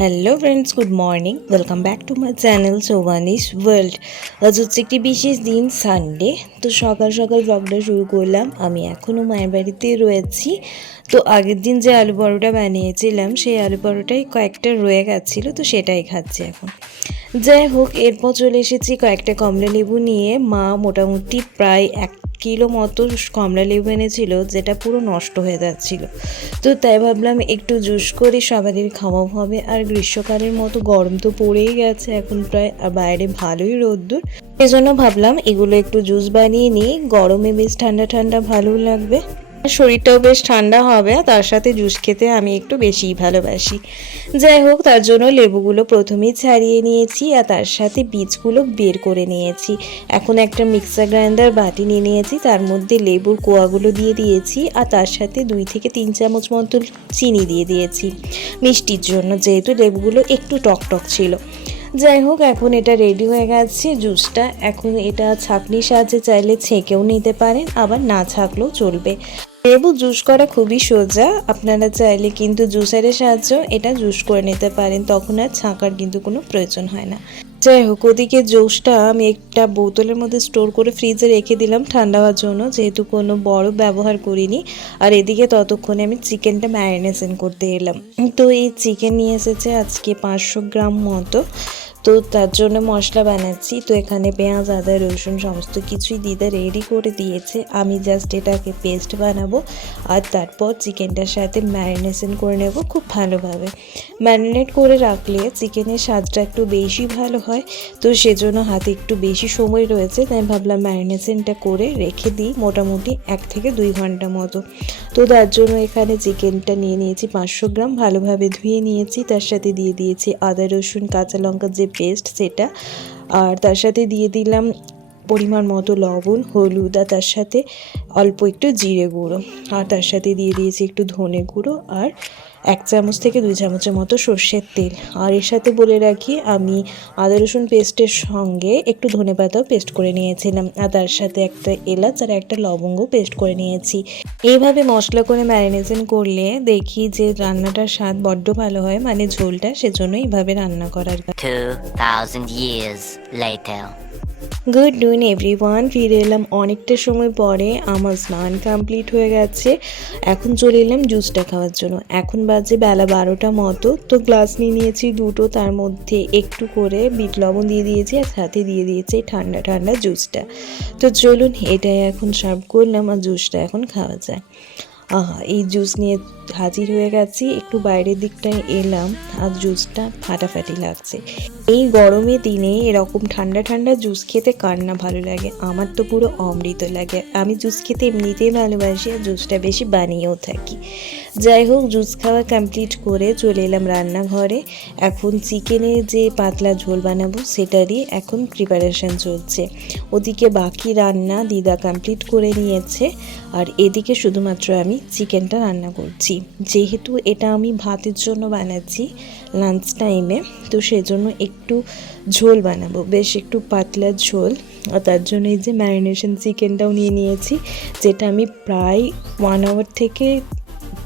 Hello friends, good morning. Welcome back to my channel Shobhani's world. আজ হচ্ছে একটি বিশেষ দিন, সানডে। তো সকাল সকাল ব্লগটা শুরু করলাম। আমি এখনও মায়ের বাড়িতে রয়েছি। তো আগের দিন যে আলু পরোটা বানিয়েছিলাম, সেই আলু পরোটাই কয়েকটা রয়ে গেছিলো, তো সেটাই খাচ্ছি এখন। যাই হোক, এরপর চলে এসেছি কয়েকটা কমলা লেবু নিয়ে। মা মোটামুটি প্রায় 1 কিলো মতো কমলা লেবু এনেছিল, যেটা পুরো নষ্ট হয়ে যাচ্ছিল। তো তাই ভাবলাম একটু জুস করে সবারই খাওয়া হবে। আর গ্রীষ্মকালের মতো গরম তো পড়েই গেছে এখন প্রায়, আর বাইরে ভালোই রোদ্দুর। এজন্য ভাবলাম এগুলো একটু জুস বানিয়ে নিই, গরমে বেশ ঠান্ডা ঠান্ডা ভালো লাগবে, শরীরটাও বেশ ঠান্ডা হবে। আর তার সাথে জুস খেতে আমি একটু বেশিই ভালোবাসি। যাই হোক, তার জন্য লেবুগুলো প্রথমেই ছাড়িয়ে নিয়েছি আর তার সাথে বীজগুলো বের করে নিয়েছি। এখন একটা মিক্সার গ্রাইন্ডার বাটি নিয়ে নিয়েছি, তার মধ্যে লেবুর কোয়াগুলো দিয়ে দিয়েছি আর তার সাথে 2 থেকে 3 চামচ মতো চিনি দিয়ে দিয়েছি মিষ্টির জন্য, যেহেতু লেবুগুলো একটু টক টক ছিল। যাই হোক, এখন এটা রেডি হয়ে গেছে জুসটা। এখন এটা ছাঁকনির সাহায্যে চাইলে ছেঁকেও নিতে পারেন, আবার না ছাঁকলেও চলবে। লেবু জুস করা খুবই সোজা, আপনারা চাইলে কিন্তু জুসারের সাহায্যেও এটা জুস করে নিতে পারেন, তখন আর ছাঁকার কিন্তু কোনো প্রয়োজন হয় না। যাই হোক, ওদিকে জুসটা আমি একটা বোতলের মধ্যে স্টোর করে ফ্রিজে রেখে দিলাম ঠান্ডা হওয়ার জন্য, যেহেতু কোনো বড় ব্যবহার করিনি। আর এদিকে ততক্ষণে আমি চিকেনটা ম্যারিনেশন করতে এলাম। তো এই চিকেন নিয়ে এসেছে আজকে 500 গ্রাম মতো। তো তার জন্য মশলা বানাচ্ছি। তো এখানে পেঁয়াজ, আদা, রসুন সমস্ত কিছুই দিদা রেডি করে দিয়েছে। আমি জাস্ট এটাকে পেস্ট বানাবো আর তারপর চিকেনটার সাথে ম্যারিনেশন করে নেব খুব ভালোভাবে। ম্যারিনেট করে রাখলে চিকেনের স্বাদটা একটু বেশি ভালো হয়। তো সেজন্য হাতে একটু বেশি সময় রয়েছে, তাই ভাবলাম ম্যারিনেশনটা করে রেখে দিই মোটামুটি 1 থেকে 2 ঘন্টা মতো। তো তার জন্য এখানে চিকেনটা নিয়ে নিয়েছি 500 গ্রাম, ভালোভাবে ধুয়ে নিয়েছি। তার সাথে দিয়ে দিয়েছি আদা, রসুন, কাঁচা লঙ্কার যে পেস্ট সেটা, আর তার সাথে দিয়ে দিলাম পরিমাণ মতো লবণ, হলুদ, আর তার সাথে অল্প একটু জিরে গুঁড়ো, আর তার সাথে দিয়ে দিয়েছি একটু ধনে গুঁড়ো, আর 1 চামচ থেকে 2 চামচের মতো সর্ষের তেল। আর এর সাথে বলে রাখি, আমি আদা রসুন পেস্টের সঙ্গে একটু ধনেপাতাও পেস্ট করে নিয়েছিলাম, আর তার সাথে একটা এলাচ আর একটা লবঙ্গ পেস্ট করে নিয়েছি। এইভাবে মশলা করে ম্যারিনেশন করলে দেখি যে রান্নাটার স্বাদ বড্ড ভালো হয়, মানে ঝোলটা, সেজন্য এইভাবে রান্না করার। 2000 years later. গুড নুন এভরিওয়ান, ফিরে এলাম অনেকটা সময় পরে। আমার স্নান কমপ্লিট হয়ে গেছে, এখন চলে এলাম জুসটা খাওয়ার জন্য। এখন বাজে বেলা 12টা মতো। তো গ্লাস নিয়ে নিয়েছি দুটো, তার মধ্যে একটু করে বিট লবণ দিয়ে দিয়েছি আর সাথে দিয়ে দিয়েছি ঠান্ডা ঠান্ডা জুসটা। তো চলুন এটাই এখন সার্ভ করলাম আর জুসটা এখন খাওয়া যায়। এই জুস নিয়ে হাজির হয়ে গেছি, একটু বাইরের দিকটায় এলাম আর জুসটা ফাটাফাটি লাগছে। এই গরমের দিনে এরকম ঠান্ডা ঠান্ডা জুস খেতে কার না ভালো লাগে? আমার তো পুরো অমৃত লাগে। আমি জুস খেতে এমনিতেই ভালোবাসি আর জুসটা বেশি বানিয়েও থাকি। যাই হোক, জুস খাওয়া কমপ্লিট করে চলে এলাম রান্নাঘরে। এখন চিকেনের যে পাতলা ঝোল বানাবো সেটারই এখন প্রিপারেশন চলছে। ওদিকে বাকি রান্না দিদা কমপ্লিট করে নিয়েছে, আর এদিকে শুধুমাত্র আমি চিকেনটা রান্না করছি। যেহেতু এটা আমি ভাতের জন্য বানাচ্ছি লাঞ্চ টাইমে, তো সেজন্য একটু ঝোল বানাবো, বেশ একটু পাতলা ঝোল। আর তার জন্য এই যে ম্যারিনেশন চিকেনটাও নিয়ে নিয়েছি, যেটা আমি প্রায় 1 আওয়ার থেকে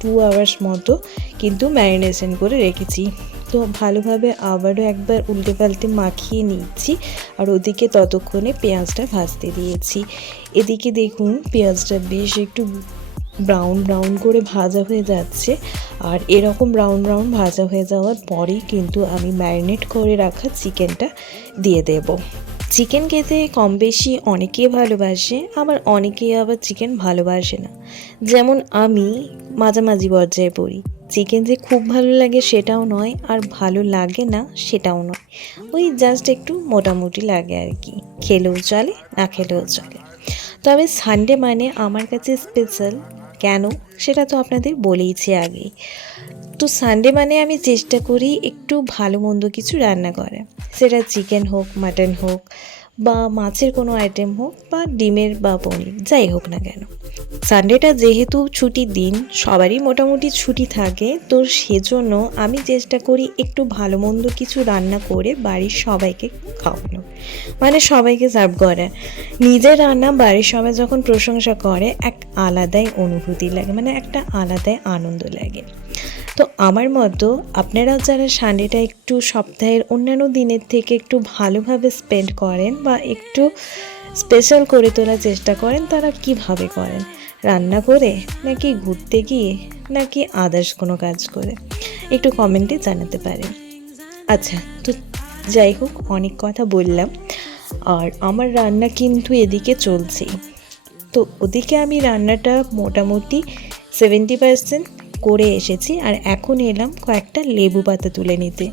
2 আওয়ার্স মতো কিন্তু ম্যারিনেশন করে রেখেছি। তো ভালোভাবে আবারও একবার উল্টে পাল্টে মাখিয়ে নিচ্ছি, আর ওদিকে ততক্ষণে পেঁয়াজটা ভাজতে দিয়েছি। এদিকে দেখুন পেঁয়াজটা বেশ একটু ব্রাউন ব্রাউন করে ভাজা হয়ে যাচ্ছে, আর এরকম ব্রাউন ব্রাউন ভাজা হয়ে যাওয়ার পরেই কিন্তু আমি ম্যারিনেট করে রাখা চিকেনটা দিয়ে দেব। চিকেন খেতে কম বেশি অনেকেই ভালোবাসে, আবার অনেকেই আবার চিকেন ভালোবাসে না। যেমন আমি মাঝামাঝি পর্যায়ে পড়ি। চিকেন যে খুব ভালো লাগে সেটাও নয়, আর ভালো লাগে না সেটাও নয়, ওই জাস্ট একটু মোটামুটি লাগে আর কি। খেলেও চলে, না খেলেও চলে। তবে সানডে মানে আমার কাছে স্পেশাল। কেন সেটা তো আপনাদের বলেইছি আগেই। তো সানডে মানে আমি চেষ্টা করি একটু ভালো মন্দ কিছু রান্না করা, সেটা চিকেন হোক, মাটন হোক, বা মাছের কোনো আইটেম হোক, বা ডিমের বা পনির, যাই হোক না কেন। সানডেটা যেহেতু ছুটির দিন, সবারই মোটামুটি ছুটি থাকে, তো সেজন্য আমি চেষ্টা করি একটু ভালো মন্দ কিছু রান্না করে বাড়ির সবাইকে খাওয়ানো, মানে সবাইকে সার্ভ করা। নিজের রান্না বাড়ির সবাই যখন প্রশংসা করে এক আলাদাই অনুভূতি লাগে, মানে একটা আলাদাই আনন্দ লাগে। তো আমার মতো আপনারাও যারা সানডেটা একটু সপ্তাহের অন্যান্য দিনের থেকে একটু ভালোভাবে স্পেন্ড করেন বা একটু স্পেশাল করে তোলার চেষ্টা করেন, তারা কিভাবে করেন? রান্না করে, নাকি ঘুরতে গিয়ে, নাকি আদার্স কোনো কাজ করে? একটু কমেন্টে জানাতে পারেন। আচ্ছা, তো যাই হোক, অনেক কথা বললাম। আর আমার রান্না কিন্তু এদিকে চলছেই। তো ওদিকে আমি রান্নাটা মোটামুটি 70% করে এসেছি, আর এখন এলাম কয়েকটা লেবু পাতা তুলে নিতে।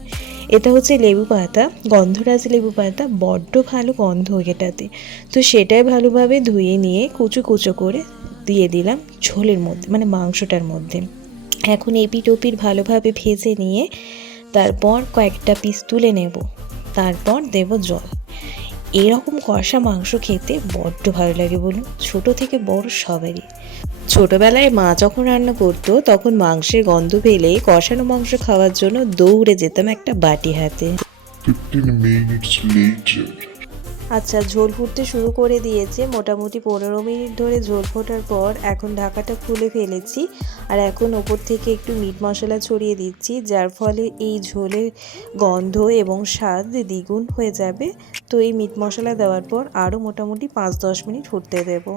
এটা হচ্ছে লেবু পাতা, গন্ধরাজ লেবু পাতা, বড্ড ভালো গন্ধ এটাতে। তো সেটাই ভালোভাবে ধুয়ে নিয়ে কুচো কুচো করে দিয়ে দিলাম ঝোলের মধ্যে, মানে মাংসটার মধ্যে। এখন এপিট ওপিট ভালোভাবে ভেজে নিয়ে তারপর কয়েকটা পিস তুলে নেব, তারপর দেব জল। এরকম কষা মাংস খেতে বড্ড ভালো লাগে বলুন, ছোট থেকে বড় সবারই। ছোটবেলায় মা যখন রান্না করতো তখন মাংসের গন্ধ পেলে কষানো মাংস খাওয়ার জন্য দৌড়ে যেতাম একটা বাটি হাতে। 15 minutes later. আচ্ছা, ঝোল ফুটতে শুরু করে দিয়েছে। মোটামুটি 15 মিনিট ধরে ঝোল ফোটার পর এখন ঢাকাটা খুলে ফেলেছি, আর এখন ওপর থেকে একটু মিট মশলা ছড়িয়ে দিচ্ছি, যার ফলে এই ঝোলের গন্ধ এবং স্বাদ দ্বিগুণ হয়ে যাবে। তো এই মিট মশলা দেওয়ার পর আরও মোটামুটি 5-10 মিনিট ফুটতে দেবো।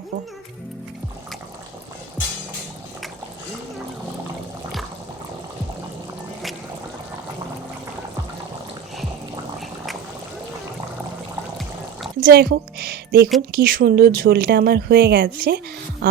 যাই হোক, দেখুন কি সুন্দর ঝোলটা আমার হয়ে গেছে।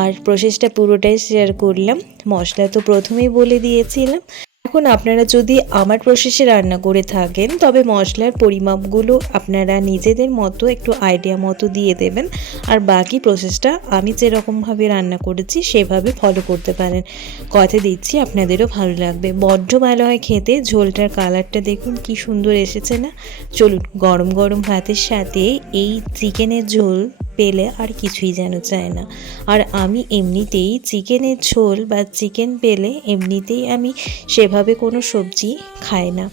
আর প্রসেসটা পুরোটাই শেয়ার করলাম। মশলা তো প্রথমেই বলে দিয়েছিলাম। এখন আপনারা যদি আমার প্রসেসে রান্না করে থাকেন, তবে মশলার পরিমাপগুলো আপনারা নিজেদের মতো একটু আইডিয়া মতো দিয়ে দেবেন, আর বাকি প্রসেসটা আমি যেরকমভাবে রান্না করেছি সেভাবে ফলো করতে পারেন। কথা দিচ্ছি আপনাদেরও ভালো লাগবে, বড্ড ভালো হয় খেতে। ঝোলটার কালারটা দেখুন কি সুন্দর এসেছে না? চলুন, গরম গরম ভাতের সাথে এই চিকেনের ঝোল পেলে আর কিছুই যেন চায় না। আর আমি এমনিতেই চিকেনের ঝোল বা চিকেন পেলে এমনিতেই আমি সেভাবে কোনো সবজি খাই না।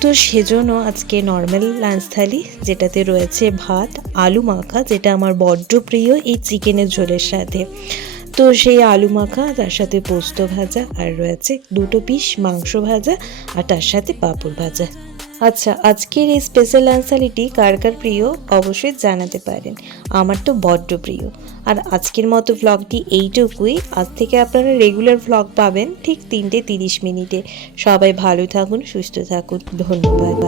তো সেজন্য আজকে নর্মাল লাঞ্চ থালি, যেটাতে রয়েছে ভাত, আলু মাখা, যেটা আমার বড্ড প্রিয় এই চিকেনের ঝোলের সাথে। তো সেই আলু মাখা, তার সাথে পোস্ত ভাজা, আর রয়েছে 2 পিস মাংস ভাজা, আর তার সাথে পাঁপড় ভাজা। আচ্ছা, আজকের এই স্পেশাল লাঞ্চ থালিটি কার কার প্রিয় অবশ্যই জানাতে পারেন। আমার তো বড্ড প্রিয়। আর আজকের মতো ভ্লগটি এইটুকুই। আজ থেকে আপনারা রেগুলার ভ্লগ পাবেন ঠিক 3:30 মিনিটে। সবাই ভালো থাকুন, সুস্থ থাকুন, ধন্যবাদ।